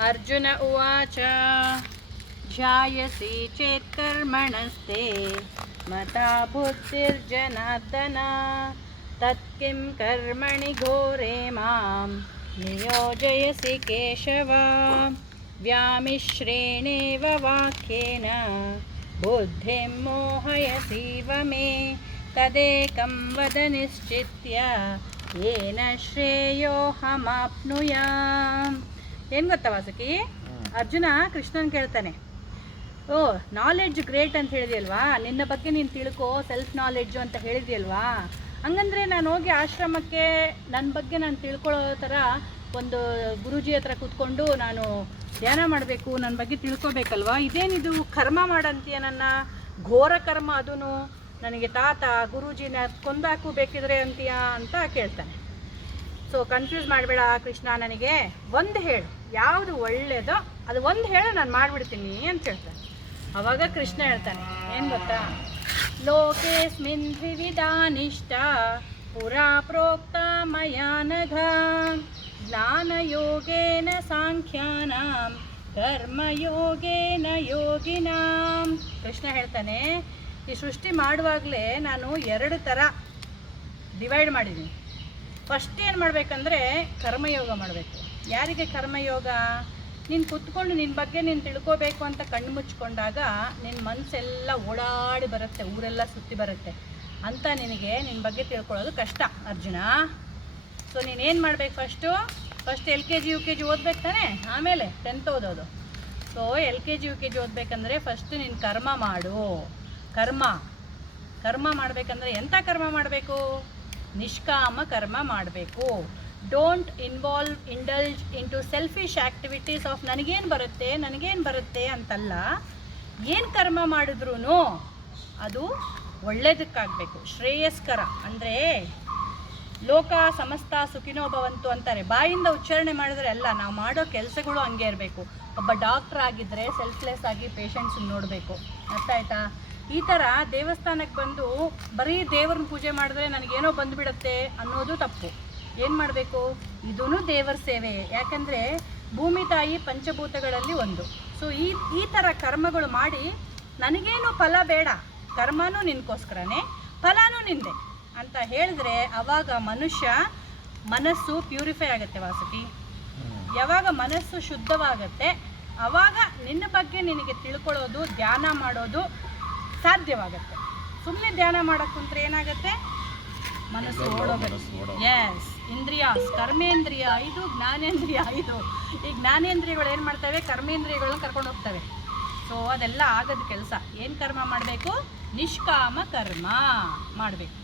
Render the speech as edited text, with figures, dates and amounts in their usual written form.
अर्जुन उवाच ध्यायसि चेत् कर्मणस्ते मता बुद्धिर्जनार्दन तत्किं कर्मणि घोरे मां नियोजयसि केशव व्यामिश्रेणेव वाक्येन बुद्धिं मोहयसीव मे तदेकं वद निश्चित्य येन ಶ್ರೇಯೋಹಮಾಪ್ನುಯಾಮ್. ಏನು ಗೊತ್ತಾ ವಾಸುಕಿ, ಅರ್ಜುನ ಕೃಷ್ಣನ್ ಕೇಳ್ತಾನೆ, ಓ ನಾಲೆಡ್ಜ್ ಗ್ರೇಟ್ ಅಂತ ಹೇಳಿದೆಯಲ್ವಾ, ನಿನ್ನ ಬಗ್ಗೆ ನೀನು ತಿಳ್ಕೊ, ಸೆಲ್ಫ್ ನಾಲೆಡ್ಜು ಅಂತ ಹೇಳಿದೆಯಲ್ವಾ, ಹಂಗಂದ್ರೆ ನಾನು ಹೋಗಿ ಆಶ್ರಮಕ್ಕೆ ನನ್ನ ಬಗ್ಗೆ ನಾನು ತಿಳ್ಕೊಳ್ಳೋ ಥರ ಒಂದು ಗುರುಜಿ ಹತ್ರ ಕೂತ್ಕೊಂಡು ನಾನು ಧ್ಯಾನ ಮಾಡಬೇಕು, ನನ್ನ ಬಗ್ಗೆ ತಿಳ್ಕೊಬೇಕಲ್ವಾ, ಇದೇನಿದು ಕರ್ಮ ಮಾಡಂತೀಯ, ನನ್ನ ಘೋರ ಕರ್ಮ, ಅದೂ ನನಗೆ ತಾತ ಗುರೂಜಿನ ಕೊಂದಾಕು ಬೇಕಿದ್ರೆ ಅಂತೀಯ ಅಂತ ಕೇಳ್ತಾನೆ. ಸೊ ಕನ್ಫ್ಯೂಸ್ ಮಾಡಬೇಡ ಕೃಷ್ಣ, ನನಗೆ ಒಂದು ಹೇಳು, ಯಾವುದು ಒಳ್ಳೆಯದೋ ಅದು ಒಂದು ಹೇಳು, ನಾನು ಮಾಡಿಬಿಡ್ತೀನಿ ಅಂತ ಹೇಳ್ತಾನೆ. ಅವಾಗ ಕೃಷ್ಣ ಹೇಳ್ತಾನೆ, ಏನು ಗೊತ್ತಾ, ಲೋಕೇಸ್ಮಿನ್ ದ್ವಿವಿಧಾನಿಷ್ಠ ಪುರಾ ಪ್ರೋಕ್ತ ಮಯಾ ನಘ ಜ್ಞಾನಯೋಗೇನ ಸಾಂಖ್ಯಾನಾಂ ಕರ್ಮಯೋಗೇನ ಯೋಗಿನಾಂ. ಕೃಷ್ಣ ಹೇಳ್ತಾನೆ, ಈ ಸೃಷ್ಟಿ ಮಾಡುವಾಗಲೇ ನಾನು 2 ಥರ ಡಿವೈಡ್ ಮಾಡಿದ್ದೀನಿ. ಫಸ್ಟ್ ಏನು ಮಾಡಬೇಕಂದ್ರೆ ಕರ್ಮಯೋಗ ಮಾಡಬೇಕು. ಯಾರಿಗೆ ಕರ್ಮಯೋಗ? ನೀನು ಕೂತ್ಕೊಂಡು ನಿನ್ನ ಬಗ್ಗೆ ನೀನು ತಿಳ್ಕೋಬೇಕು ಅಂತ ಕಣ್ಣು ಮುಚ್ಕೊಂಡಾಗ ನಿನ್ನ ಮನಸ್ಸೆಲ್ಲ ಓಡಾಡಿ ಬರುತ್ತೆ, ಊರೆಲ್ಲ ಸುತ್ತಿ ಬರುತ್ತೆ ಅಂತ ನಿನಗೆ ನಿನ್ನ ಬಗ್ಗೆ ತಿಳ್ಕೊಳ್ಳೋದು ಕಷ್ಟ ಅರ್ಜುನ. ಸೊ ನೀನೇನು ಮಾಡಬೇಕು, ಫಸ್ಟ್ LKG UKG ಓದ್ಬೇಕು ತಾನೆ, ಆಮೇಲೆ 10th ಓದೋದು. ಸೊ LKG UKG ಓದಬೇಕಂದ್ರೆ ಫಸ್ಟ್ ನೀನು ಕರ್ಮ ಮಾಡು. ಕರ್ಮ ಮಾಡಬೇಕಂದ್ರೆ ಎಂಥ ಕರ್ಮ ಮಾಡಬೇಕು? ನಿಷ್ಕಾಮ ಕರ್ಮ ಮಾಡಬೇಕು. Don't indulge into selfish activities of ನನಗೇನು ಬರುತ್ತೆ ಅಂತಲ್ಲ. ಏನು ಕರ್ಮ ಮಾಡಿದ್ರೂ ಅದು ಒಳ್ಳೆಯದಕ್ಕಾಗಬೇಕು, ಶ್ರೇಯಸ್ಕರ. ಅಂದರೆ ಲೋಕ ಸಮಸ್ತ ಸುಖಿನೋ ಭವಂತು ಅಂತಾರೆ, ಬಾಯಿಂದ ಉಚ್ಚಾರಣೆ ಮಾಡಿದ್ರೆ ಅಲ್ಲ, ನಾವು ಮಾಡೋ ಕೆಲಸಗಳು ಹಂಗೆ ಇರಬೇಕು. ಒಬ್ಬ ಡಾಕ್ಟ್ರ್ ಆಗಿದ್ದರೆ ಸೆಲ್ಫ್ಲೆಸ್ ಆಗಿ ಪೇಷಂಟ್ಸನ್ನ ನೋಡಬೇಕು, ಅರ್ಥ ಆಯ್ತಾ? ಈ ಥರ ದೇವಸ್ಥಾನಕ್ಕೆ ಬಂದು ಬರೀ ದೇವ್ರನ್ನ ಪೂಜೆ ಮಾಡಿದ್ರೆ ನನಗೇನೋ ಬಂದುಬಿಡುತ್ತೆ ಅನ್ನೋದು ತಪ್ಪು. ಏನು ಮಾಡಬೇಕು? ಇದೂ ದೇವರ ಸೇವೆ, ಯಾಕಂದರೆ ಭೂಮಿ ತಾಯಿ ಪಂಚಭೂತಗಳಲ್ಲಿ ಒಂದು. ಸೊ ಈ ಥರ ಕರ್ಮಗಳು ಮಾಡಿ ನನಗೇನು ಫಲ ಬೇಡ, ಕರ್ಮನೂ ನಿನ್ಗೋಸ್ಕರನೇ, ಫಲನೂ ನಿಂದೆ ಅಂತ ಹೇಳಿದ್ರೆ ಆವಾಗ ಮನಸ್ಸು ಪ್ಯೂರಿಫೈ ಆಗುತ್ತೆ ವಾಸುಕಿ. ಯಾವಾಗ ಮನಸ್ಸು ಶುದ್ಧವಾಗುತ್ತೆ ಆವಾಗ ನಿನ್ನ ಬಗ್ಗೆ ನಿನಗೆ ತಿಳ್ಕೊಳ್ಳೋದು, ಧ್ಯಾನ ಮಾಡೋದು ಸಾಧ್ಯವಾಗುತ್ತೆ. ಸುಮ್ಮನೆ ಧ್ಯಾನ ಮಾಡೋಕ್ಕೆ ಕುಂತ್ರೆ ಏನಾಗುತ್ತೆ? ಮನಸ್ಸು ಓಡೋಗುತ್ತೆ. ಎಸ್, ಇಂದ್ರಿಯಾಸ್, ಕರ್ಮೇಂದ್ರಿಯ 5, ಜ್ಞಾನೇಂದ್ರಿಯ 5. ಈ ಜ್ಞಾನೇಂದ್ರಿಯಗಳು ಏನು ಮಾಡ್ತವೆ? ಕರ್ಮೇಂದ್ರಿಯಗಳನ್ನ ಕರ್ಕೊಂಡು ಹೋಗ್ತವೆ. ಸೊ ಅದೆಲ್ಲ ಆಗೋದು ಕೆಲಸ. ಏನು ಕರ್ಮ ಮಾಡಬೇಕು? ನಿಷ್ಕಾಮ ಕರ್ಮ ಮಾಡಬೇಕು.